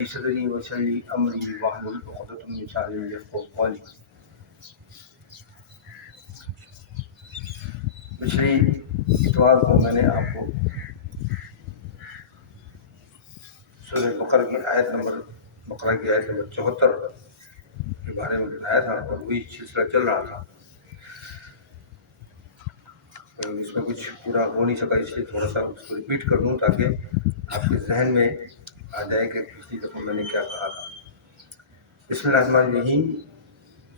صدری وسلی امری واحلل عقدۃ من لسانی یفقهوا قولی۔ پچھلی اتوار کو میں نے آپ کو سورہ بقرہ کی آیت نمبر 74 کے بارے میں بتایا تھا اور وہی سلسلہ چل رہا تھا۔ اس میں کچھ پورا ہو نہیں سکا، اس لیے تھوڑا سا اس کو ریپیٹ کر دوں تاکہ آپ کے ذہن میں آ جائے کہ پچھلی دفعہ میں نے کیا کہا تھا۔ بسم اللہ الرحمن الرحیم،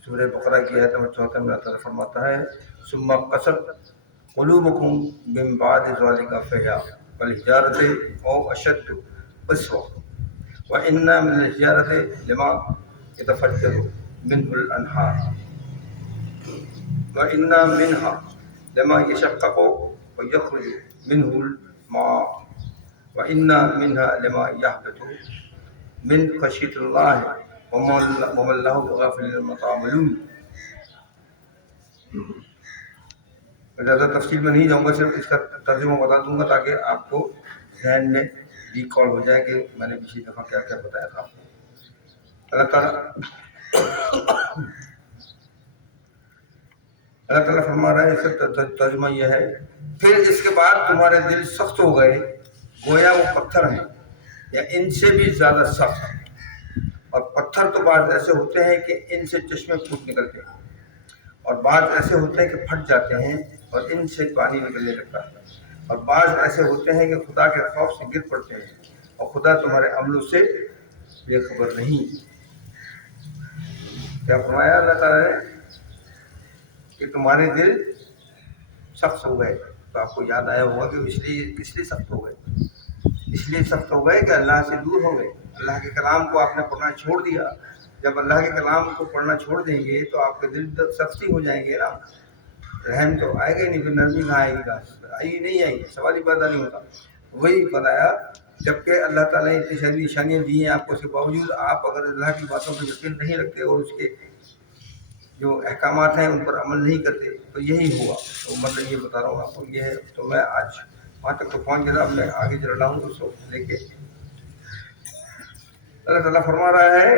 سورہ بقرہ کی آیت نمبر 74 میں اللہ تعالیٰ فرماتا ہے ثم قست قلوبکم من بعد ذلک فہی کالحجارۃ او اشد قسوۃ وان من الحجارۃ لما یتفجر منہ الانہار وان منها لما يشقق ويخرج منه الماء وإن منها لما يهبط من خشية الله وما الله بغافل عما تعملون۔ زیادہ تفصیل میں نہیں جاؤں گا، صرف اس کا ترجمہ بتا دوں گا تاکہ آپ کو ذہن میں ریکال ہو جائے کہ میں نے پچھلی دفعہ کیا کیا بتایا تھا۔ اللہ تعالیٰ فرما رہا ہے، اس کا ترجمہ یہ ہے پھر اس کے بعد تمہارے دل سخت ہو گئے گویا وہ پتھر ہیں یا ان سے بھی زیادہ سخت، اور پتھر تو بعض ایسے ہوتے ہیں کہ ان سے چشمے پھوٹ نکلتے ہیں، اور بعض ایسے ہوتے ہیں کہ پھٹ جاتے ہیں اور ان سے پانی نکلنے لگتا ہے، اور بعض ایسے ہوتے ہیں کہ خدا کے خوف سے گر پڑتے ہیں اور خدا تمہارے عملوں سے بے خبر نہیں۔ کیا فرمایا اللہ تعالیٰ نے کہ تمہارے دل سخت ہو گئے، تو آپ کو یاد آیا ہوگا کہ اس لیے سخت ہو گئے، اس لیے سخت ہو گئے کہ اللہ سے دور ہو گئے، اللہ کے کلام کو آپ نے پڑھنا چھوڑ دیا۔ جب اللہ کے کلام کو پڑھنا چھوڑ دیں گے تو آپ کے دل سختی ہو جائیں گے نا، رحم تو آئے گا ہی نہیں، پھر نرمی کہاں آئے گی، کہاں آئی نہیں آئی، سوال ہی پیدا نہیں ہوتا۔ وہی بتایا جبکہ اللہ تعالیٰ نے اتنی ساری نشانیاں دی ہیں آپ کو، اس کے باوجود آپ اگر اللہ کی باتوں پر یقین نہیں رکھتے اور اس کے جو احکامات ہیں ان پر عمل نہیں کرتے تو یہی ہوگا۔ تو مطلب یہ بتا رہا ہوں آپ کو، یہ ہے۔ تو میں آج وہاں تک تو پہنچ گیا، میں آگے چل رہا ہوں اس وقت لے کے۔ اللہ تعالیٰ فرما رہا ہے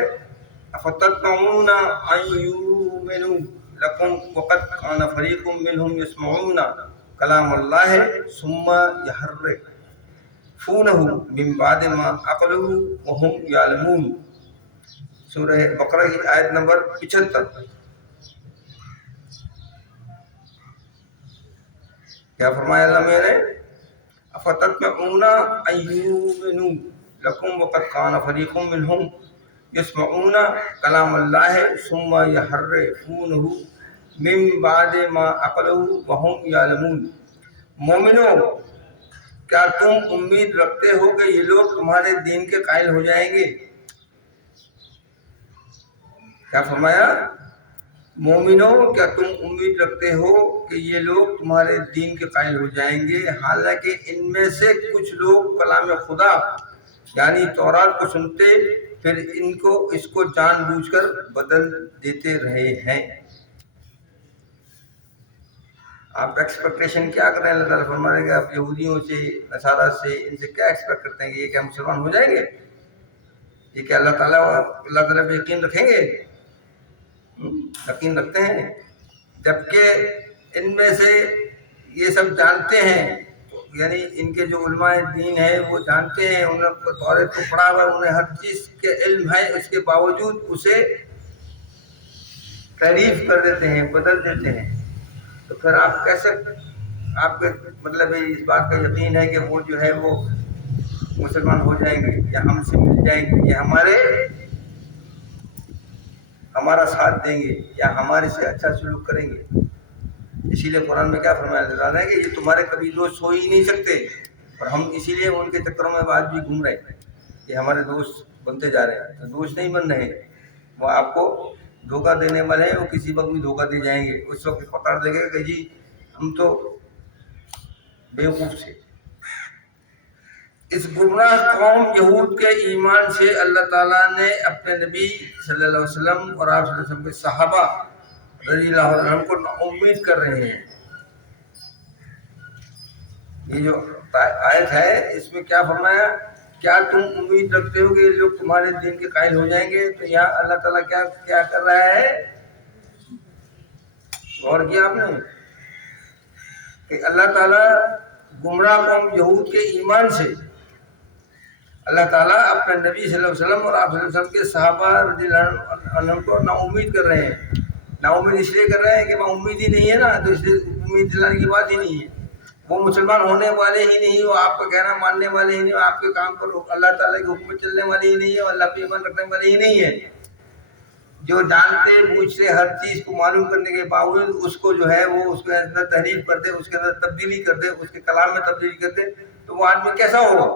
افتطمعون ان یؤمنوا لکم وقد کان فریق منهم یسمعون کلام اللہ ثم یحرفونہ من بعد ما عقلوہ وهم یعلمون۔ سورہ بقرہ کی آیت نمبر 75۔ کیا فرمایا اللہ میں نے؟ افتطمعون ان یؤمنوا لکم وقد کان فریق منهم یسمعون کلام اللہ ثم یحرفونہ من بعد ما عقلوہ وهم یعلمون۔ مومنوں، کیا تم امید رکھتے ہو کہ یہ لوگ تمہارے دین کے قائل ہو جائیں گے؟ کیا فرمایا؟ مومنوں، کیا تم امید رکھتے ہو کہ یہ لوگ تمہارے دین کے قائل ہو جائیں گے، حالانکہ ان میں سے کچھ لوگ کلام خدا یعنی تورات کو سنتے پھر اس کو جان بوجھ کر بدل دیتے رہے ہیں۔ آپ ایکسپیکٹیشن کیا کر رہے ہیں؟ اللہ تعالیٰ فرما رہے ہیں کہ آپ یہودیوں سے، نصارہ سے، ان سے کیا ایکسپیکٹ کرتے ہیں کہ یہ کیا مسلمان ہو جائیں گے؟ یہ کہ اللہ تعالیٰ پہ یقین رکھیں گے؟ یقین رکھتے ہیں، جبکہ ان میں سے یہ سب جانتے ہیں، یعنی ان کے جو علماء دین ہیں وہ جانتے ہیں، انہوں نے تورات کو پڑھا ہوا ہے، انہیں ہر چیز کے علم ہے، اس کے باوجود اسے تعریف کر دیتے ہیں، بدل دیتے ہیں۔ تو پھر آپ کیسے، آپ کے مطلب اس بات کا یقین ہے کہ وہ جو ہے وہ مسلمان ہو جائیں گے یا ہم سے مل جائیں گے یا ہمارا ساتھ دیں گے یا ہمارے سے اچھا سلوک کریں گے؟ اسی لیے قرآن میں کیا فرمایا اللہ تعالیٰ نے کہ یہ تمہارے کبھی دوست ہو ہی نہیں سکتے، اور ہم اسی لیے ان کے چکروں میں آج بھی گھوم رہے ہیں کہ ہمارے دوست بنتے جا رہے ہیں۔ دوست نہیں بن رہے، وہ آپ کو دھوکہ دینے والے ہیں، وہ کسی وقت بھی دھوکہ دے جائیں گے، اس وقت پکڑ دے گے کہ جی ہم تو بیوقوف تھے۔ اس گمراہ قوم یہود کے ایمان سے اللہ تعالیٰ نے اپنے نبی صلی اللہ علیہ وسلم اور آپ صلی اللہ علیہ وسلم کے صحابہ رضی اللہ عنہ کو امید کر رہے ہیں۔ یہ جو آیت ہے اس میں کیا فرمایا کیا تم امید رکھتے ہو کہ یہ لوگ تمہارے دین کے قائل ہو جائیں گے؟ تو یہاں اللہ تعالیٰ کیا کر رہا ہے، غور کیا آپ نے کہ اللہ تعالیٰ گمراہ قوم یہود کے ایمان سے اللہ تعالیٰ اپنے نبی صلی اللہ علیہ وسلم اور آپ صلی اللہ علیہ وسلم کے صحابہ رضی اللہ عنہم کو نا امید کر رہے ہیں. نا امید اس لیے کر رہے ہیں کہ وہ امید ہی نہیں ہے نا، تو اس لیے امید دلانے کی بات ہی نہیں ہے. وہ مسلمان ہونے والے ہی نہیں، وہ آپ کا کہنا ماننے والے ہی نہیں، آپ کے کام پر اللہ تعالیٰ کے حکم چلنے والے ہی نہیں ہے، اللہ پہ ایمان رکھنے والے ہی نہیں ہے. جو جانتے بوجھتے ہر چیز کو معلوم کرنے کے باوجود اس کو جو ہے وہ اس کے اندر تحریف کر دے، اس کے اندر تبدیلی کر دے، اس کے کلام میں تبدیلی کر دے، تو وہ آدمی کیسا ہوگا؟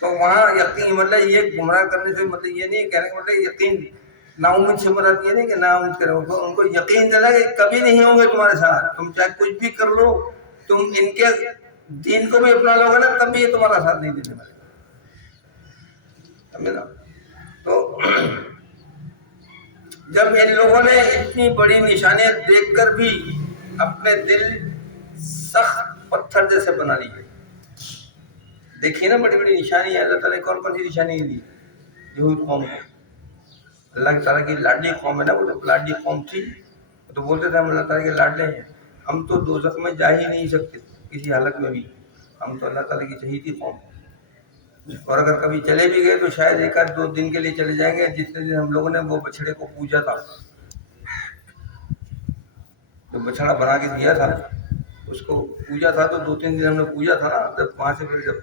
تو وہاں یقین مطلب یہ گمراہ کرنے سے مطلب یہ نہیں کہنے کا مطلب یقین نا امید سے مراد یہ نہیں کہ نا امید کرے، ان کو یقین دلا کہ کبھی نہیں ہوں گے تمہارے ساتھ، تم چاہے کچھ بھی کر لو، تم ان کے دین کو بھی اپنا لوگے نا تب بھی یہ تمہارا ساتھ نہیں دینے والے. سمجھے نا؟ تو جب ان لوگوں نے اتنی بڑی نشانیاں دیکھ کر بھی اپنے دل سخت پتھر جیسے بنا لیے. دیکھیے نا بڑی بڑی نشانی ہے، اللہ تعالیٰ نے کون کون سی نشانی دی یہود قوم کو. اللہ تعالیٰ کی لاڈلی قوم ہے نا، وہ جب لاڈلی قوم تھی تو بولتے تھے ہم اللہ تعالیٰ کے لاڈلے ہیں، ہم تو دوزخ میں جا ہی نہیں سکتے کسی حالت میں بھی، ہم تو اللہ تعالیٰ کی چہیتی قوم ہیں. اور اگر کبھی چلے بھی گئے تو شاید ایک آدھ 2 دن کے لیے چلے جائیں گے. جتنے دن ہم لوگوں نے وہ بچڑے کو پوجا تھا، جو بچڑا بنا کے دیا تھا اس کو پوجا تھا، تو 2-3 دن ہم نے پوجا تھا نا. جب وہاں سے پھر جب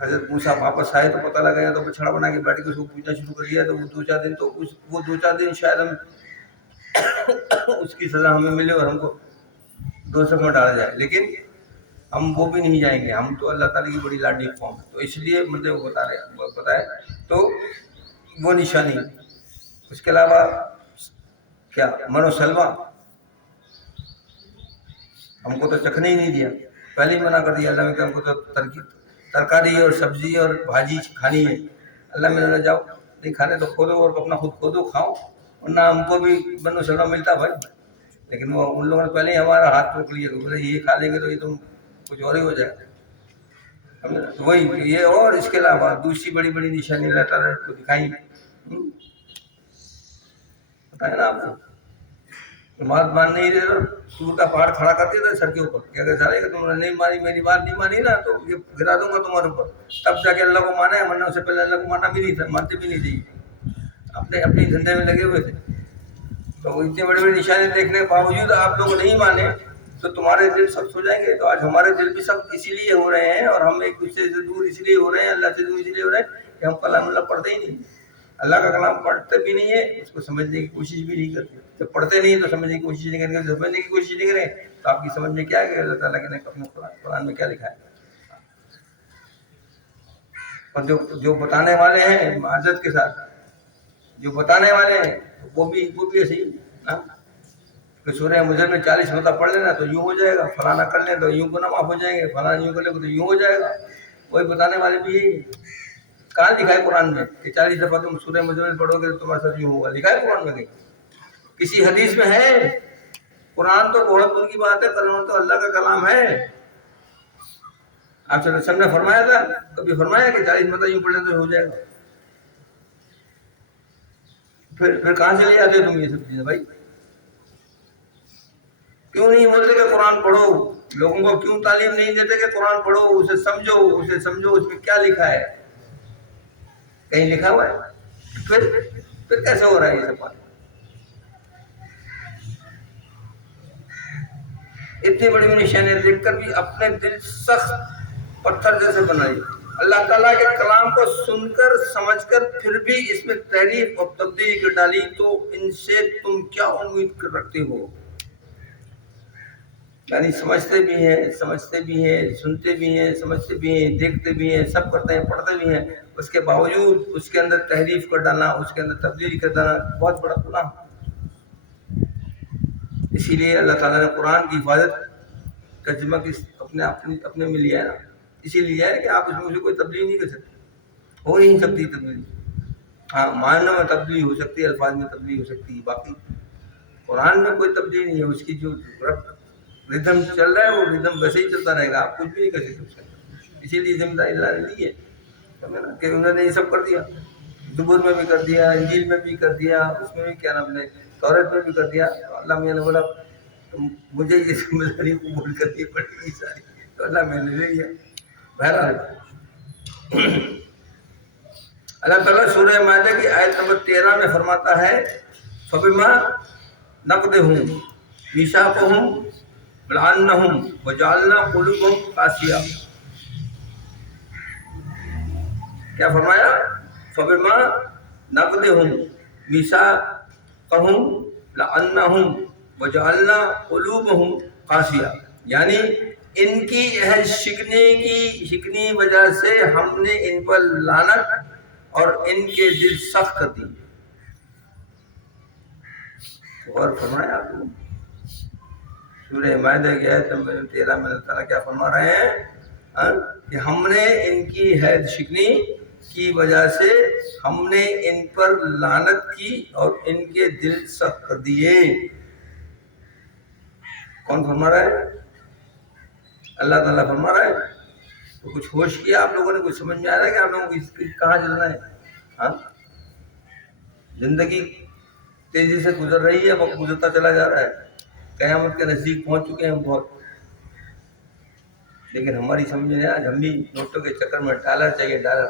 حضرت موسیٰ واپس آئے تو پتہ لگا تو بچڑا بنا کے بیٹھ کے اس کو پوجنا شروع کر دیا. تو وہ 2-4 دن تو وہ 2-4 دن شاید ہم اس کی سزا ہمیں ملے اور ہم کو دوزخ میں ڈالا جائے، لیکن ہم وہ بھی نہیں جائیں گے، ہم تو اللہ تعالیٰ کی بڑی لاڈلی قوم ہے. تو اس لیے مجھے وہ بتائے تو وہ نشانی. اس کے علاوہ کیا من و سلوہ ہم کو تو چکھنے ہی نہیں دیا، پہلے ہی منع کر دیا اللہ نے، ہم کو تو ترکاری اور سبزی اور بھاجی کھانی ہے. اللہ میں نہ جاؤ، نہیں کھانے تو کھودو اور اپنا خود کھودو کھاؤ، ورنہ ہم کو بھی من و سلوہ ملتا بھائی. لیکن وہ ان لوگوں نے پہلے ہی ہمارا ہاتھ روک لیا کہ بولے یہ کھا لیں گے تو یہ تم کچھ اور ہی ہو جائے. وہی یہ. اور اس کے علاوہ دوسری بڑی بڑی نشانی اللہ تعالیٰ کو دکھائی، بتائیں نا آپ کو. بات مان نہیں رہے، سور کا پہاڑ کھڑا کر دیا تھا سر کے اوپر کہ اگر سارے تم نے نہیں مانی، میری بات نہیں مانی نا تو یہ گرا دوں گا تمہارے اوپر. تب جا کے اللہ کو مانا ہے، ورنہ اس سے پہلے اللہ کو ماننا بھی نہیں تھا، مانتے بھی نہیں تھے، اپنے دھندے میں لگے ہوئے تھے. تو اتنی بڑی بڑی نشانی دیکھنے کے باوجود آپ لوگ نہیں مانے تو تمہارے دل سخت ہو جائیں گے. تو آج ہمارے دل بھی سخت اسی لیے ہو رہے ہیں، اور ہم ایک دوسرے سے دور اس لیے ہو رہے ہیں، اللہ سے دور اس لیے ہو رہے ہیں کہ ہم کلام اللہ پڑھتے ہی نہیں، اللہ کا کلام پڑھتے بھی نہیں ہے، اس کو سمجھنے کی کوشش بھی نہیں کرتے. جب پڑھتے نہیں تو سمجھنے کی کوشش نہیں کریں گے، سمجھنے کی کوشش نہیں کریں تو آپ کی سمجھ میں کیا ہے کہ اللہ تعالیٰ نے اپنے قرآن میں کیا لکھا ہے. اور جو بتانے والے ہیں معذرت کے ساتھ، جو بتانے والے ہیں وہ بھی ایسے ہی کہ سورہ مزمل میں 40 مرتبہ پڑھ لینا تو یوں ہو جائے گا، فلانا کر لیں تو یوں گناہ معاف ہو جائیں گے، فلانا یوں کر لیں تو یوں ہو جائے گا. وہی بتانے والے بھی یہی. کہاں لکھا ہے قرآن میں کہ 40 دفعہ تم سورہ مزمل پڑھو گے تو تمہارے ساتھ یوں ہوگا؟ لکھا ہے قرآن میں کہیں؟ کسی حدیث میں ہے؟ قرآن تو بہت دور کی بات ہے، کلام تو اللہ کا کلام ہے. آپ صلی اللہ علیہ وسلم نے فرمایا تھا، کبھی فرمایا کہ 40 مرتبہ یوں پڑھ لیں تو ہو جائے گا؟ پھر کہاں سے لے آتے تم یہ سب چیزیں بھائی؟ کیوں نہیں بولتے کہ قرآن پڑھو؟ لوگوں کو کیوں تعلیم نہیں دیتے کہ قرآن پڑھو، اسے سمجھو اس میں کیا لکھا ہے؟ کہیں لکھا ہوا ہے؟ پھر کیسے ہو رہا ہے یہ سب بات؟ اتنی بڑی نشانیاں دیکھ کر بھی اپنے دل سخت پتھر جیسے بنائی. اللہ تعالیٰ کے کلام کو سن کر سمجھ کر پھر بھی اس میں تحریف اور تبدیلی کر ڈالی، تو ان سے تم کیا امید رکھتے ہو؟ یعنی سمجھتے بھی ہیں، سنتے بھی ہیں، سمجھتے بھی ہیں، دیکھتے بھی ہیں، سب کرتے ہیں، پڑھتے بھی ہیں، اس کے باوجود اس کے اندر تحریف کر ڈالنا، اس کے اندر تبدیلی کر ڈالنا بہت بڑا گناہ. اسی لیے اللہ تعالیٰ نے قرآن کی حفاظت کا ذمہ اپنے میں لیا ہے نا. اسی لیے ہے کہ آپ اس میں کوئی تبدیلی نہیں کر سکتے، ہو نہیں سکتی تبدیلی. ہاں معنوں میں تبدیلی ہو سکتی ہے، الفاظ میں تبدیلی ہو سکتی ہے، باقی قرآن میں کوئی تبدیلی نہیں ہے. اس کی جو ردھم چل رہا ہے وہ ردھم ویسے ہی چلتا رہے گا، آپ کچھ بھی نہیں کر سکتے اس کا. اسی لیے ذمہ داری اللہ نے لی ہے کہ انہوں نے یہ سب کر دیا، زبور میں بھی کر دیا، انجیل میں بھی کر دیا، اس میں بھی کیا نام نے تورات میں بھی کر دیا. تو اللہ میاں نے بولا مجھے یہ ذمہ داری قبول کرنی پڑے گی ساری، تو اللہ میں نے لے لیا. بہرحال اللہ تعالیٰ سورہ مائدہ کی آیت نمبر 13 میں فرماتا ہے فَبِمَا نَقْضِهِمْ مِيثَاقَهُمْ لَعَنَّهُمْ وَجَعَلْنَا قُلُوبَهُمْ قَاسِيَةً. کیا فرمایا؟ فَبِمَا نَقْضِهِمْ مِيثَاقَهُمْ لَعَنَّهُمْ وَجَعَلْنَا قُلُوبَهُمْ قَاسِيَةً، یعنی ان کی عہد شکنی وجہ سے ہم نے ان پر لعنت اور ان کے دل سخت کر دی. اور فرمایا آپ نے سورہ مائدہ کی آیت نمبر 13 میں اللہ تعالیٰ کیا فرما رہے ہیں کہ ہم نے ان کی عہد شکنی کی وجہ سے ہم نے ان پر لعنت کی اور ان کے دل سخت کر دیے. کون فرما رہا ہے؟ اللہ تعالیٰ فرما رہا ہے. تو کچھ ہوش کیا آپ لوگوں نے؟ کچھ سمجھ میں آ رہا ہے کہ آپ لوگوں کو کہاں چلنا ہے؟ زندگی تیزی سے گزر رہی ہے، وقت گزرتا چلا جا رہا ہے، قیامت کے نزدیک پہنچ چکے ہیں بہت. لیکن ہماری سمجھ میں آج ہم بھی نوٹوں کے چکر میں ڈالر چاہیے، ڈالر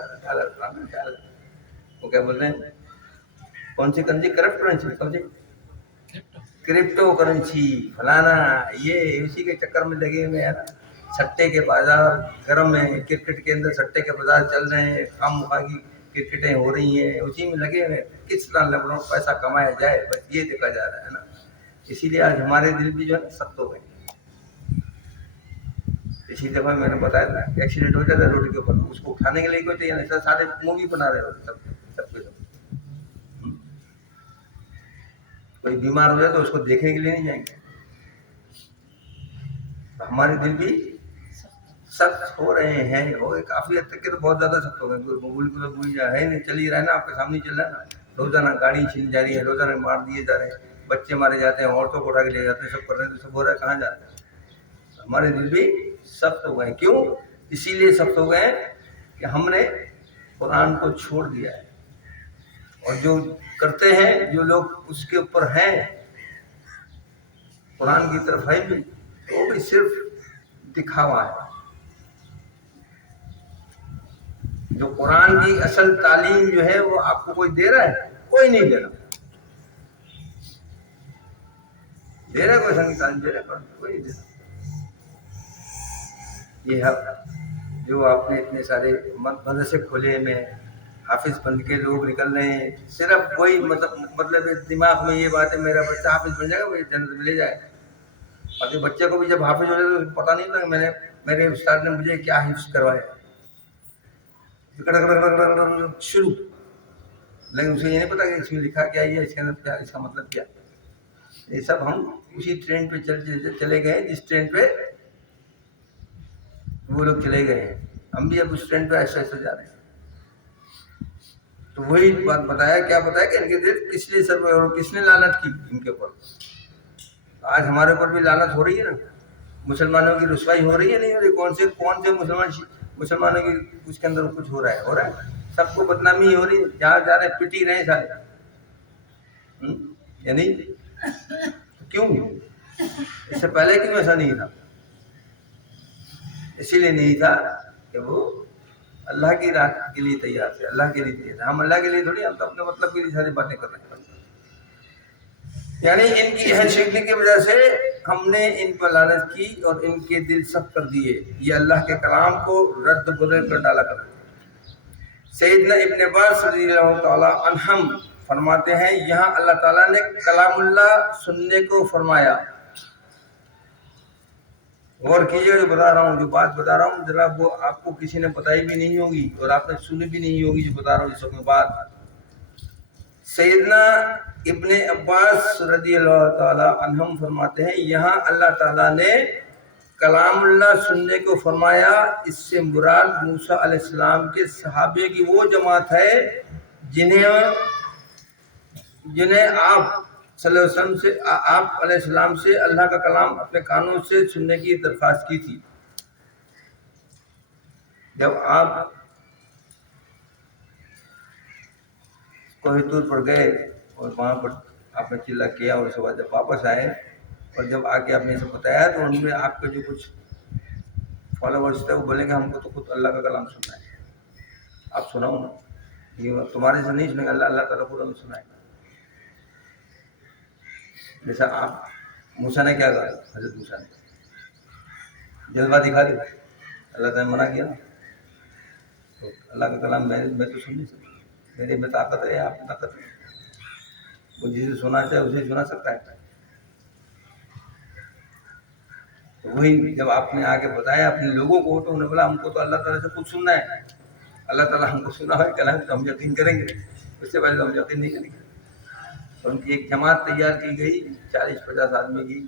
وہ کیا بولتے ہیں کون سی کرنسی؟ کرپٹ کرنسی، کون سی؟ کرپٹو کرنسی فلانا، یہ اسی کے چکر میں لگے ہوئے ہیں نا. سٹے کے بازار گرم ہیں، کرکٹ کے اندر سٹے کے بازار چل رہے ہیں، خام مخواہ کی کرکٹیں ہو رہی ہیں، اسی میں لگے ہوئے ہیں کس طرح لگڑوں پیسہ کمایا جائے، بس یہ دیکھا جا رہا ہے نا. اسی لیے آج ہمارے دل بھی جو ہے نا سخت ہو گئے. اسی دفعہ میں نے بتایا تھا کہ ایکسیڈنٹ ہو جاتا ہے روڈ کے اوپر، اس کو اٹھانے کے لیے کوئی چاہیے نہیں، سارے مووی بنا رہے ہوتے سب کے سب. کوئی بیمار ہو جائے تو اس کو دیکھنے کے لیے نہیں جائیں گے. ہمارے دل بھی سخت ہو رہے ہیں، ہو گئے کافی حد تک کے، تو بہت زیادہ سخت ہو گئے. بھول جا ہے نہیں، چل ہی رہا ہے نا، آپ کے سامنے چل رہا ہے نا. روزانہ گاڑی چھین جا رہی ہے، روزانہ مار دیے جا رہے ہیں، بچے مارے جاتے ہیں، عورتوں کو اٹھا کے لے جاتے ہیں، سب کر رہے ہیں. تو سب ہو رہا ہے، کہاں جا رہے ہیں؟ ہمارے دل بھی سخت ہو گئے ہیں. کیوں؟ اسی لیے سخت ہو گئے ہیں کہ ہم نے قرآن کو چھوڑ دیا ہے، اور جو کرتے ہیں جو لوگ اس کے اوپر ہیں قرآن کی طرف ہے بھی، تو وہ بھی صرف دکھاوا ہے. جو قرآن کی اصل تعلیم جو ہے وہ آپ کو کوئی دے رہا ہے؟ کوئی نہیں دے رہا. دے رہا ہے کوئی اصل تعلیم؟ دے رہا ہے کوئی نہیں دے رہا. یہ جو آپ نے اتنے سارے مدرسے کھولے میں حافظ بن کے لوگ نکل رہے ہیں، صرف کوئی مطلب دماغ میں یہ بات ہے میرا بچہ حافظ بن جائے گا، وہ جنت میں لے جائے گا. اور بچے کو بھی جب حافظ ہو جائے تو پتہ نہیں لگا میرے استاد نے مجھے کیا حفظ کروایا، شروع. لیکن اسے یہ نہیں پتا کہ اس میں لکھا کیا ہے، اس کے اندر کیا، اس کا مطلب کیا. یہ سب ہم اسی ٹرین پہ چلے گئے جس ٹرین پہ وہ لوگ چلے گئے ہیں. ہم بھی اب اس ٹرین پہ ایسے ایسے جا رہے ہیں. تو وہی بات بتایا، کیا بتایا کہ ان کے دل کس لیے سر اور کس نے لعنت کی ان کے اوپر. آج ہمارے اوپر بھی لعنت ہو رہی ہے نا، مسلمانوں کی رسوائی ہو رہی ہے نہیں ہو رہی؟ کون سے مسلمانوں کی اس کے اندر کچھ ہو رہا ہے. سب کو بدنامی ہو رہی ہے، جہاں جا رہے پٹی رہے سارے. یعنی کیوں؟ اس سے پہلے کیوں ایسا نہیں تھا؟ اسی لیے نہیں تھا کہ وہ اللہ کی راہ کے لیے تیار تھے، اللہ کے لیے تیار تھے. ہم اللہ کے لیے تھوڑی، ہم تو اپنے مطلب کے لیے ساری باتیں کر رہے ہیں. یعنی ان کی عہد شکنی کی وجہ سے ہم نے ان پر لعنت کی اور ان کے دل سخت کر دیے. یہ اللہ کے کلام کو رد بدل کر ڈالا کرتے. سیدنا ابن عباس رضی اللہ تعالیٰ عنہم فرماتے ہیں یہاں اللہ تعالیٰ نے کلام اللہ سننے کو فرمایا. غور کیجیے جو بتا رہا ہوں، جو بات بتا رہا ہوں ذرا وہ آپ کو کسی نے بتائی بھی نہیں ہوگی اور آپ نے سنی بھی نہیں ہوگی جو بتا رہا ہوں اس وقت میں بات. سیدنا ابن عباس رضی اللہ تعالی عنہم فرماتے ہیں یہاں اللہ تعالیٰ نے کلام اللہ سننے کو فرمایا. اس سے مراد موسیٰ علیہ السلام کے صحابے کی وہ جماعت ہے جنہیں آپ صلی اللہ علیہ وسلم سے اللہ کا کلام اپنے کانوں سے سننے کی درخواست کی تھی. جب آپ کوہ طور پر گئے اور وہاں پر آپ نے چلا کیا اور اس کے بعد جب واپس آئے اور جب آ کے آپ نے اسے بتایا تو ان میں آپ کے جو کچھ فالوورس تھے وہ بولیں گے ہم کو تو خود اللہ کا کلام سننا ہے، آپ سناؤ نا، یہ تمہارے سے نہیں سنیں گے، اللہ تعالیٰ خود ہمیں سنائے گا۔ جیسا آپ موسیٰ نے کیا کہا، حضرت موسیٰ نے جذبہ دکھا دیا، اللہ تعالیٰ نے منع کیا تو اللہ کا کلام میں تو سن نہیں سکتا، میرے میں طاقت ہے، آپ میں طاقت ہے، وہ جسے سنا چاہے اسے سنا سکتا ہے۔ تو وہی جب آپ نے آگے بتایا اپنے لوگوں کو تو انہوں نے بولا ہم کو تو اللہ تعالیٰ سے خود سننا ہے، اللہ تعالیٰ ہم کو سنا ہے کلام تو ہم یقین کریں گے، اس سے پہلے تو ہم یقین نہیں کریں گے۔ اور ان کی ایک جماعت تیار کی گئی 40-50 آدمی کی،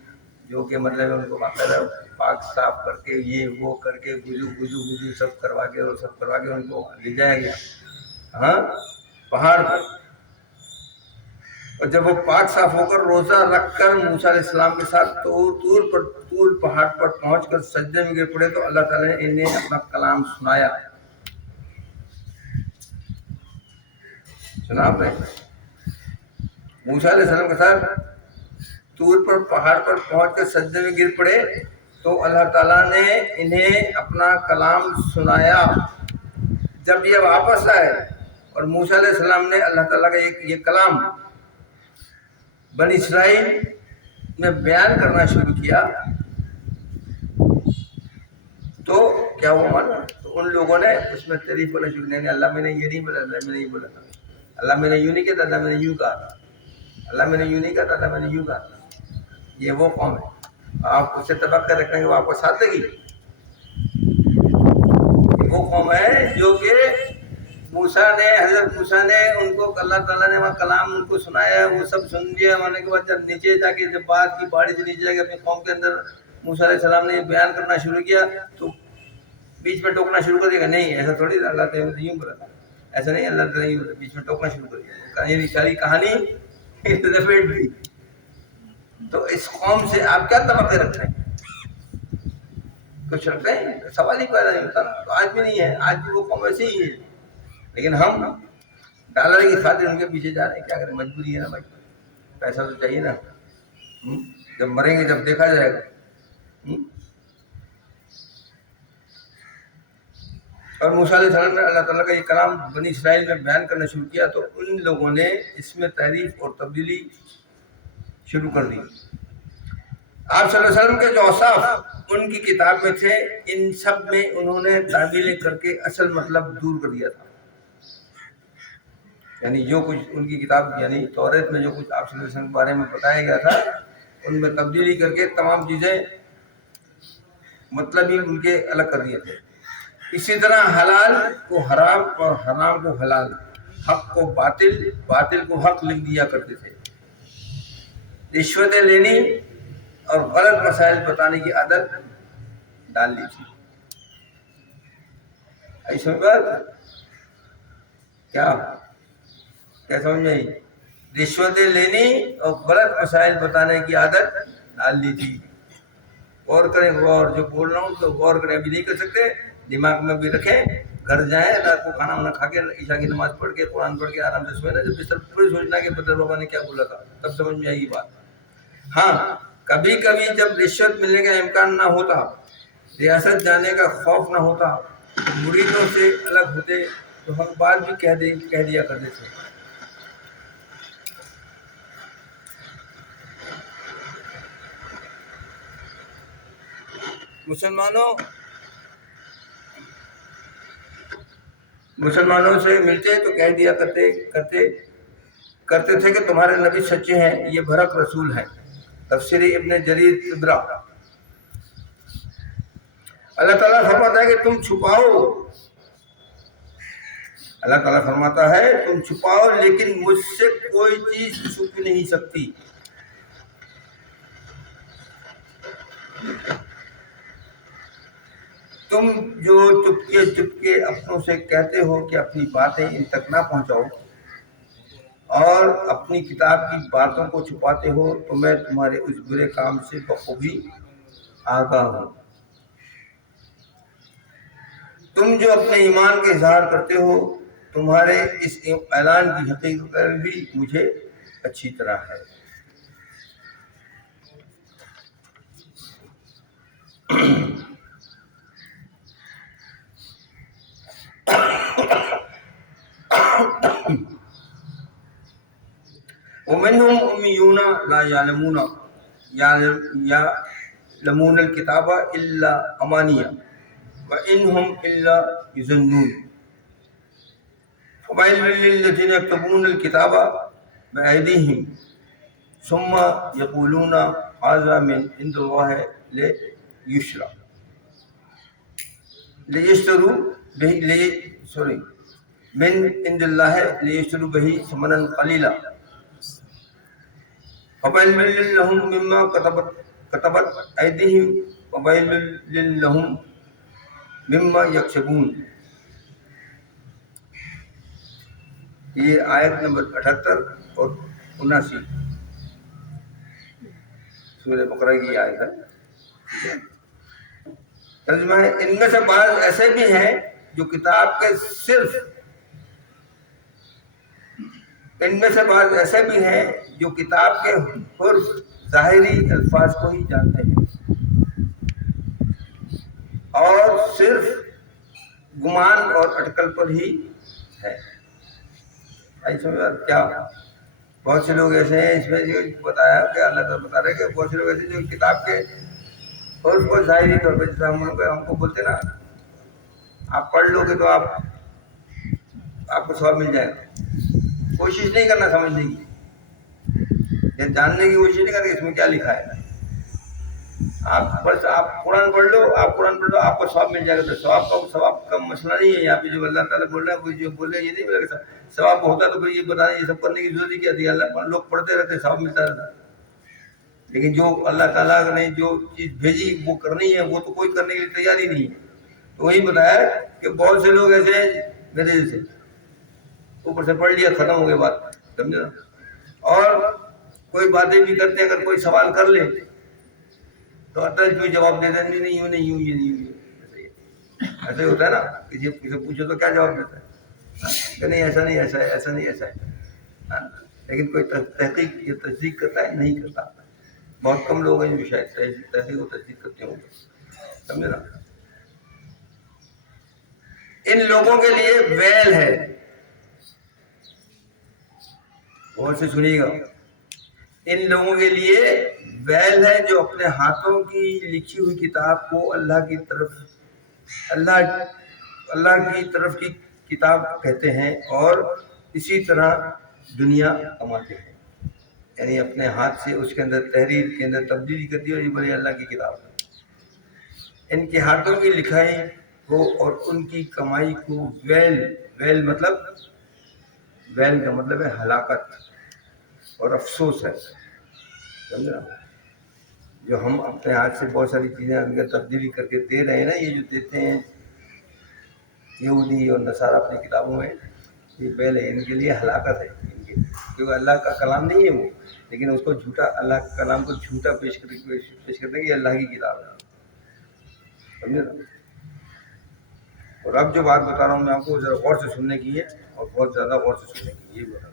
جو کہ مطلب ان کو باقاعدہ پاک صاف کر کے یہ وہ کر کے وضو سب کروا کے اور سب کروا کے ان کو لے جایا گیا ہاں پہاڑ پر۔ اور جب وہ پاک صاف ہو کر روزہ رکھ کر موسیٰ علیہ السلام کے ساتھ طور پہاڑ پر پہنچ کر سجدے میں گر پڑے تو اللہ تعالیٰ نے انہیں اپنا کلام سنایا۔ سنا آپ نے؟ موسیٰ علیہ السلام کے ساتھ طور پر پہاڑ پر پہنچ کر سجدے میں گر پڑے تو اللہ تعالیٰ نے انہیں اپنا کلام سنایا۔ جب یہ واپس آئے اور موسیٰ علیہ السلام نے اللہ تعالیٰ کا یہ کلام بنی اسرائیل میں بیان کرنا شروع کیا تو کیا ہوا معلوم؟ تو ان لوگوں نے اس میں تعریف کرنا شروع کیا، اللہ میں نے یہ نہیں بولا، اللہ میں نے یہ بولا تھا، اللہ میں نے یوں نہیں کہا تھا، اللہ میں نے یوں کہا تھا، اللہ میں نے یوں نہیں کہا تھا، اللہ میں نے یوں کہا تھا۔ یہ وہ قوم ہے، آپ اس سے توقع رکھیں گے واپس آتے گی، وہ قوم ہے جو کہ حضرت موسیٰ نے ان کو اللہ تعالیٰ نے وہاں کلام ان کو سنایا، وہ سب سن لیا، ہونے کے بعد جب نیچے جا کے جب بات کی پہاڑی سے نیچے جا کے اپنی قوم کے اندر موسیٰ علیہ السلام نے بیان کرنا شروع کیا تو بیچ میں ٹوکنا شروع کر دیا کہ نہیں ایسا تھوڑی اللہ تعالیٰ نے یوں بولا تھا، ایسا نہیں، اللہ تعالیٰ نے بیچ میں ٹوکنا شروع کر دیا، یعنی ساری کہانی لپیٹ دی۔ تو اس قوم سے آپ کیا توقع رکھتے ہیں؟ کچھ رکھتے ہیں؟ سوال ہی پیدا نہیں ہوتا، تو آج بھی نہیں ہے، آج بھی وہ قوم ایسے ہی ہے، لیکن ہم ڈالر کی خاطر ان کے پیچھے جا رہے ہیں، کیا کریں، مجبوری ہے نا بھائی، پیسہ تو چاہیے نا، جب مریں گے جب دیکھا جائے گا۔ اور موسیٰ علیہ السلام نے اللہ تعالیٰ کا یہ کلام بنی اسرائیل میں بیان کرنا شروع کیا تو ان لوگوں نے اس میں تحریف اور تبدیلی شروع کر دی۔ آپ صلی اللہ علیہ وسلم کے جو اوصاف ان کی کتاب میں تھے ان سب میں انہوں نے تعبیریں کر کے اصل مطلب دور کر دیا تھا، یعنی جو کچھ ان کی کتاب یعنی توریت میں جو کچھ آپ صلی اللہ علیہ وسلم کے بارے میں بتایا گیا تھا ان میں تبدیلی کر کے تمام چیزیں مطلب ہی ان کے الگ کر دیے تھے۔ اسی طرح حلال کو حرام اور حرام کو حلال، حق کو باطل، باطل کو حق لکھ دیا کرتے تھے۔ رشوتیں لینی اور غلط مسائل بتانے کی عادت ڈال لی تھی۔ ایسے بات کیا سمجھ میں آئی؟ رشوتیں لینی اور غلط مسائل بتانے کی عادت ڈال لی تھی۔ غور کریں، غور جو بول رہا ہوں تو غور کریں، ابھی نہیں کر سکتے، دماغ میں بھی رکھیں، گھر جائیں، رات کو کھانا وانا کھا کے عشاء کی نماز پڑھ کے قرآن پڑھ کے آرام سے سوئے نا، جب بستر پوری سوچنا کہ بدر بابا نے کیا بولا تھا تب سمجھ میں آئے گی بات۔ ہاں کبھی کبھی جب رشوت ملنے کا امکان نہ ہوتا، ریاست جانے کا خوف نہ ہوتا، مریدوں سے الگ ہوتے تو ہم بات بھی کہہ دیا کرتے تھے۔ مسلمانوں سے ملتے تو کہہ دیا کرتے تھے کہ تمہارے نبی سچے ہیں، یہ بھرک رسول ہیں۔ تفسیر ابن جریر طبری۔ اللہ تعالیٰ فرماتا ہے کہ تم چھپاؤ، اللہ تعالیٰ فرماتا ہے تم چھپاؤ لیکن مجھ سے کوئی چیز چھپ نہیں سکتی۔ تم جو چپکے اپنوں سے کہتے ہو کہ اپنی باتیں ان تک نہ پہنچاؤ اور اپنی کتاب کی باتوں کو چھپاتے ہو تو میں تمہارے اس برے کام سے بخوبی آگاہ ہوں۔ تم جو اپنے ایمان کا اظہار کرتے ہو تمہارے اس اعلان کی حقیقت بھی مجھے اچھی طرح ہے۔ ومنهم أميون لا يعلمون الكتاب إلا أمانيا وإنهم إلا يظنون فويل للذين يكتبون الكتاب بأيديهم ثم يقولون هذا من عند الله ليشتروا به من عند الله ليشتروا به ثمنا قليلا فويل لهم مما كتبت أيديهم وويل لهم مما يكسبون۔ یہ آیت نمبر 78 اور 79 سورہ بقرہ کی آیت ہے۔ ترجمہ ہے ان میں سے بعض ایسے بھی ہیں جو کتاب کے صرف حرف ظاہری الفاظ کو ہی جانتے ہیں اور صرف گمان اور اٹکل پر ہی ہے۔ کیا بہت سے لوگ ایسے ہیں، اس میں جو بتایا کہ اللہ تعالیٰ بتا رہے کہ بہت سے لوگ ایسے جو کتاب کے حرف کو ظاہری طور پہ، جیسے ہم کو بولتے نا آپ پڑھ لو گے تو آپ کو ثواب مل جائے گا، کوشش نہیں کرنا سمجھنے کی یا جاننے کی کوشش نہیں کرنا اس میں کیا لکھا ہے۔ آپ قرآن پڑھ لو، آپ کو ثواب مل جائے گا۔ تو ثواب کا مسئلہ نہیں ہے یہاں پہ، جو اللہ تعالیٰ بول رہا ہے وہ جو بول رہے ہیں یہ نہیں ملے گا ثواب ہوتا تو پھر یہ بتانا یہ سب کرنے کی ضرورت کیا تھی؟ اللہ لوگ پڑھتے رہتے ثواب ملتا رہتا، لیکن جو اللہ تعالیٰ نے جو چیز بھیجی وہ کرنی ہے وہ تو کوئی کرنے کے لیے تیار ہی نہیں ہے۔ تو وہی بتایا کہ بہت سے لوگ ایسے ہیں میرے جیسے اوپر سے پڑھ لیا ختم ہو گئے بات، سمجھے نا، اور کوئی باتیں بھی کرتے ہیں، اگر کوئی سوال کر لے تو اٹل کوئی جواب دے دیں نہیں یوں نہیں یوں یہ نہیں ایسا ہی ہوتا ہے نا، کسی پوچھو تو کیا جواب دیتا ہے کہ نہیں ایسا نہیں ایسا ہے، ایسا نہیں ایسا ہے، لیکن کوئی تحقیق یا تصدیق کرتا ہے نہیں کرتا۔ بہت کم لوگ ہیں جو شاید تحقیق و تصدیق کرتے ہوں گے، سمجھے نا۔ ان لوگوں کے لیے ویل ہے، غور سے سنیے گا، ان لوگوں کے لیے ویل ہے جو اپنے ہاتھوں کی لکھی ہوئی کتاب کو اللہ کی طرف کی کتاب کہتے ہیں اور اسی طرح دنیا کماتے ہیں، یعنی اپنے ہاتھ سے اس کے اندر تحریر کے اندر تبدیلی کرتی ہے اور یہ بڑی اللہ کی کتاب ہے۔ ان کے ہاتھوں کی لکھائی کو اور ان کی کمائی کو ویل کا مطلب ہے ہلاکت اور افسوس ہے، سمجھا؟ جو ہم اپنے ہاتھ سے بہت ساری چیزیں اندر تبدیلی کر کے دے رہے ہیں نا، یہ جو دیتے ہیں یہودی اور نصارہ اپنی کتابوں میں، یہ بیل ہے، ان کے لیے ہلاکت ہے، کیونکہ اللہ کا کلام نہیں ہے وہ، لیکن اس کو جھوٹا، اللہ کے کلام کو جھوٹا پیش کرتے ہیں کہ اللہ کی کتاب ہے، سمجھے نا۔ اور اب جو بات بتا رہا ہوں میں آپ کو ذرا غور سے سننے کی ہے اور بہت زیادہ غور سے سننے کی، یہ بتا رہا ہوں۔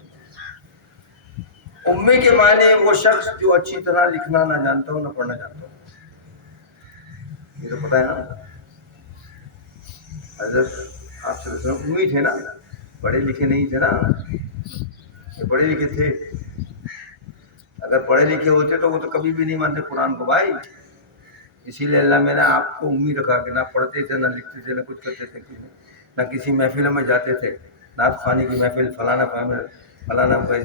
امی کے معنی وہ شخص جو اچھی طرح لکھنا نہ جانتا ہو نہ پڑھنا جانتا ہو، یہ تو پتہ ہے نا۔ حضرت آپ صلی اللہ علیہ وسلم امی تھے نا، پڑھے لکھے نہیں تھے نا، یہ پڑھے لکھے تھے۔ اگر پڑھے لکھے ہوتے تو وہ تو کبھی بھی نہیں مانتے قرآن کو بھائی، اسی لیے اللہ میں نے آپ کو امی رکھا کہ نہ پڑھتے تھے نہ لکھتے تھے نہ کچھ کرتے تھے، نہ کسی محفلوں میں جاتے تھے، نعت خوانی کی محفل فلانا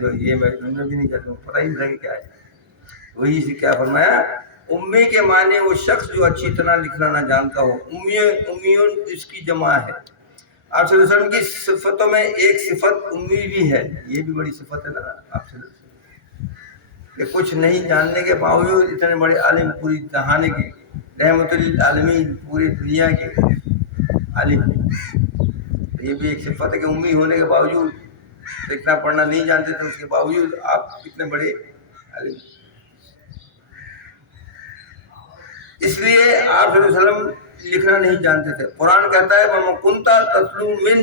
جو یہ محفل میں بھی نہیں جاتے، پتہ ہی نہیں تھا کہ کیا ہے۔ وہی سے کیا فرمایا، امی کے معنی وہ شخص جو اچھی طرح لکھنا نہ جانتا ہو۔ امیون اس کی جمع ہے۔ آپ صلی اللہ علیہ وسلم کی صفتوں میں ایک صفت امی بھی ہے، یہ بھی بڑی صفت ہے نا آپ صلی اللہ علیہ وسلم، کہ کچھ نہیں جاننے کے باوجود اتنے بڑے عالم، پوری جہانے کے رحمت للعالمین، پوری دنیا کے عالم، یہ بھی ایک صفت ہے کہ امی ہونے کے باوجود، لکھنا پڑھنا نہیں جانتے تھے، اس کے باوجود آپ اتنے بڑے عالم۔ اس لیے آپ صلی اللہ علیہ وسلم لکھنا نہیں جانتے تھے. قرآن کہتا ہے وَمَا كُنْتَ تَتْلُو مِن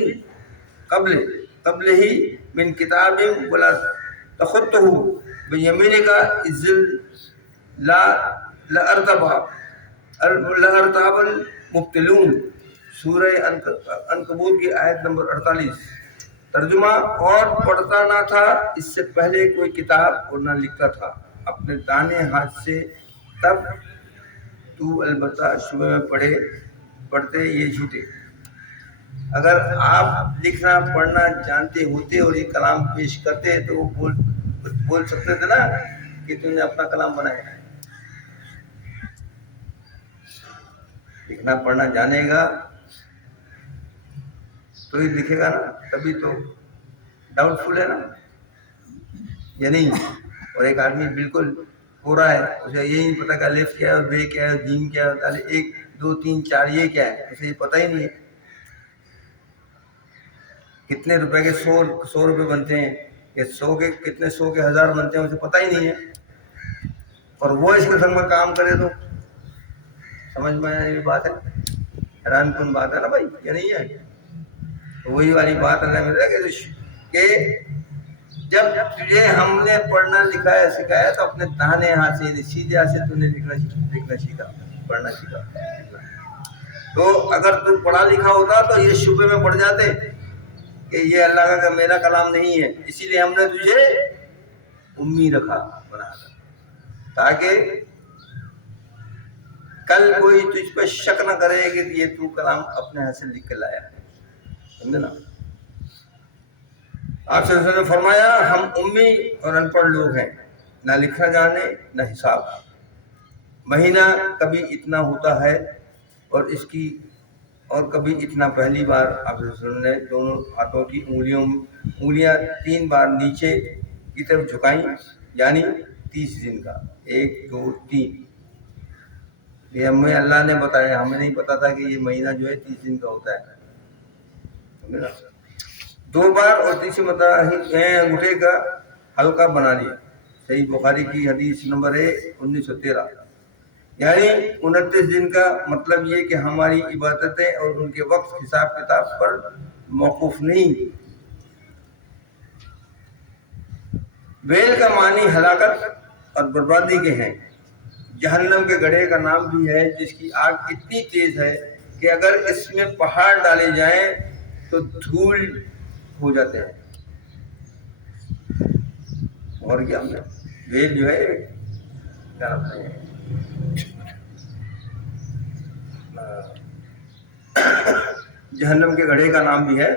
قَبْلِهِ مِن كِتَابٍ وَلَا تَخُطُّهُ بِيَمِينِكَ إِذًا لَارْتَابَ الْمُبْطِلُونَ. سورہ عنکبوت کی آیت نمبر 48. ترجمہ: اور پڑھتا نہ تھا اس سے پہلے کوئی کتاب اور نہ لکھتا تھا اپنے دانے ہاتھ سے، تب تو البتہ شبہ میں پڑھتے یہ جھوٹے. اگر آپ لکھنا پڑھنا جانتے ہوتے اور یہ کلام پیش کرتے تو وہ بول سکتے تھے نا کہ تم نے اپنا کلام بنایا. لکھنا پڑھنا جانے گا تو ہی لکھے گا نا، تبھی تو. ڈاؤٹ فل ہے نا یا نہیں؟ اور ایک آدمی بالکل ہو رہا ہے، اسے یہی نہیں پتا کہ الف کیا ہے اور بے کیا ہے اور جیم کیا ہے اور 1 2 3 4 یہ کیا ہے، اسے یہ پتہ ہی نہیں ہے. کتنے روپے کے 100 روپے بنتے ہیں یا 100 کے کتنے 100 کے 1000 بنتے ہیں، اسے پتہ ہی نہیں ہے. اور وہ اس کے سنگ میں کام کرے تو سمجھ میں آنے والی بات ہے. حیران کن بات ہے نا بھائی، یہ نہیں ہے؟ وہی والی بات اللہ میں کہ جب تجھے ہم نے پڑھنا لکھایا سکھایا تو اپنے داہنے ہاتھ سے سیدھے ہاتھ سے تو نے لکھنا سیکھا، پڑھنا سیکھا. تو اگر تو پڑھا لکھا ہوتا تو یہ شبے میں پڑ جاتے کہ یہ اللہ کا میرا کلام نہیں ہے. اسی لیے ہم نے تجھے امی رکھا بنا کر، تاکہ کل کوئی تجھ پہ شک نہ کرے کہ یہ تو کلام اپنے ہاتھ سے لکھ کے لایا. سمجھے نا؟ آپ صلی اللہ علیہ وسلم نے فرمایا ہم امی اور ان پڑھ لوگ ہیں، نہ لکھنا جانے نہ حساب. مہینہ کبھی اتنا ہوتا ہے اور کبھی اتنا. پہلی بار آپ صلی اللہ علیہ وسلم نے دونوں ہاتھوں کی انگلیاں 3 بار نیچے کی طرف جھکائیں، یعنی 30 دن کا. 1 2 3. یہ ہمیں اللہ نے بتایا، ہمیں نہیں پتا تھا کہ یہ مہینہ جو ہے 30 دن کا ہوتا ہے. 2 بار اور تیسری مرتبہ انگوٹھے کا حلقہ بنا لیا. صحیح بخاری کی حدیث نمبر ہے 1913. یعنی 29 دن کا مطلب یہ کہ ہماری عبادتیں اور ان کے وقت حساب کتاب پر موقوف نہیں. ویل کا معنی ہلاکت اور بربادی کے ہیں. جہنم کے گڑھے کا نام بھی ہے جس کی آگ اتنی تیز ہے کہ اگر اس میں پہاڑ ڈالے جائیں تو دھول ہو جاتے ہیں. اور کیا ہم نے ویل جو ہے کیا نام ہے، جہنم کے گڑھے کا نام بھی ہے،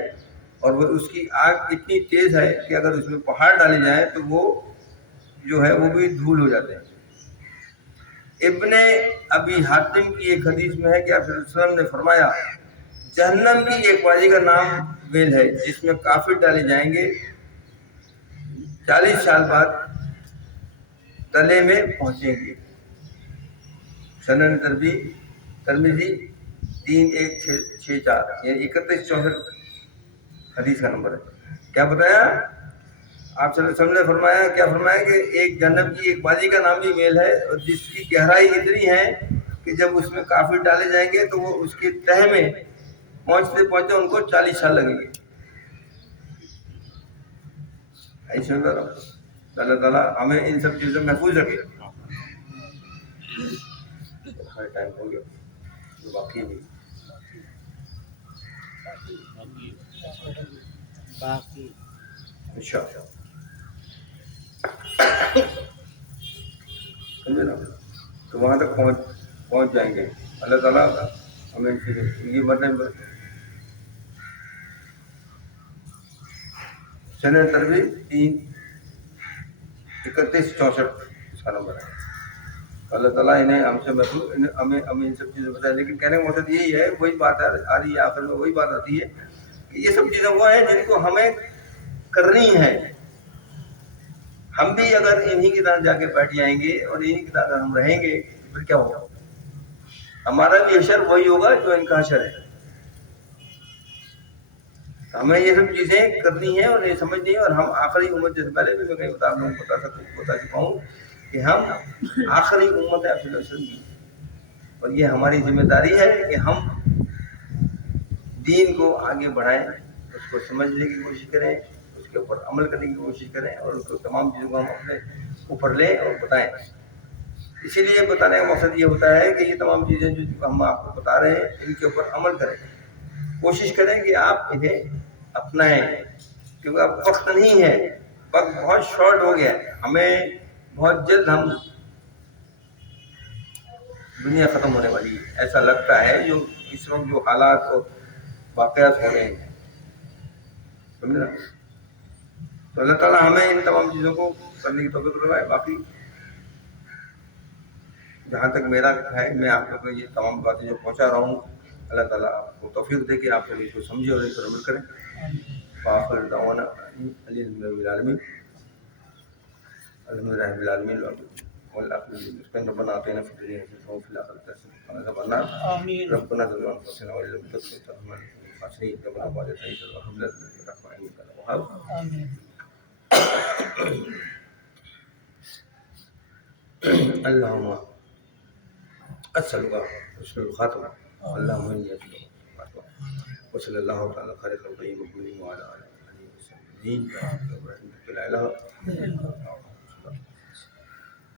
اور وہ اس کی آگ اتنی تیز ہے کہ اگر اس میں پہاڑ ڈالے جائیں تو وہ جو ہے وہ بھی دھول ہو جاتے ہیں. ابن ابی حاتم کی ایک حدیث میں ہے کہ آپ صلی اللہ علیہ وسلم نے فرمایا جہنم کی ایک وادی کا نام ویل ہے جس میں کافر ڈالے جائیں گے، 40 سال بعد تلے میں پہنچیں گے. سنن ترمذی 3164 یعنی 3164 حدیث کا نمبر ہے. کیا بتایا آپ صلی اللہ علیہ وسلم نے فرمایا کہ ایک جہنم کی ایک وادی کا نام بھی ویل ہے اور جس کی گہرائی اتنی ہے کہ جب اس میں کافر ڈالے جائیں گے تو وہ اس کے تہ میں پہنچتے ان کو 40 سال لگیں گے. ایسے اللہ تعالیٰ ہمیں ان سب چیزوں میں محفوظ رکھے. ٹائم ہو گیا باقی نہیں اچھا سمجھے نا؟ تو وہاں تک پہنچ جائیں گے. اللہ تعالیٰ ہمیں یہ مطلب سنن ترمذی 3164 اس کا نمبر ہے. اللہ تعالیٰ انہیں ہم سے محفوظ ہمیں ان سب چیزیں بتائیں. لیکن کہنے کا مقصد یہی ہے، وہی بات آ رہی ہے آخر میں، وہی بات آتی ہے کہ یہ سب چیزیں وہ ہیں جن کو ہمیں کرنی ہے. ہم بھی اگر انہی کی طرح جا کے بیٹھ جائیں گے اور انہی کی طرح ہم رہیں گے تو پھر کیا ہوگا؟ ہمارا بھی حشر وہی ہوگا جو ان کا حشر ہے. ہمیں یہ سب چیزیں کرنی ہیں اور یہ سمجھنی ہے. اور ہم آخری امت جیسے پہلے بھی میں کہیں بتا چکا ہوں کہ ہم آخری امت ہے آپ صلی اللہ علیہ وسلم کی. اور یہ ہماری ذمہ داری ہے کہ ہم دین کو آگے بڑھائیں، اس کو سمجھنے کی کوشش کریں، اس کے اوپر عمل کرنے کی کوشش کریں، اور اس کو تمام چیزوں کو ہم اپنے اوپر لیں اور بتائیں۔ اسی لیے بتانے کا مقصد یہ ہوتا ہے کہ یہ تمام چیزیں جو ہم آپ کو بتا رہے ہیں ان کے اوپر عمل کریں، کوشش کریں کہ آپ انہیں اپنائیں، کیونکہ اب وقت نہیں ہے، وقت بہت شارٹ ہو گیا ہے، ہمیں بہت جلد ہم دنیا ختم ہونے والی ہے، ایسا لگتا ہے جو اس وقت جو حالات اور واقعات ہو رہے ہیں، سمجھا؟ تو اللہ تعالیٰ ہمیں ان تمام چیزوں کو کرنے کی توفیق دلائے۔ باقی جہاں تک میرا ہے، میں آپ کو یہ تمام باتیں جو پہنچا رہا ہوں، اللہ تعالیٰ آپ کو توفیق دے کہ آپ سبھی کو سمجھے اور اس پر عمل کریں۔ وآخر دعوانا الحمد للہ رب العالمین، الحمد للہ رب العالمین، ربنا آتنا فی الدنیا حسنۃ وفی الآخرۃ حسنۃ وقنا عذاب النار، ربنا ظلمنا انفسنا وإن لم تغفر لنا وترحمنا لنكن من الخاسرین، ربنا بعد إذ هديتنا وهب لنا من لدنك رحمة إنك أنت الوهاب۔ اللهم أسألك حسن الخاتمة، اللهم إني أسألك حسن الخاتمة، وصلى الله تعالى على خير خلقه محمد وعلى آله وصحبه أجمعين، لا إله إلا الله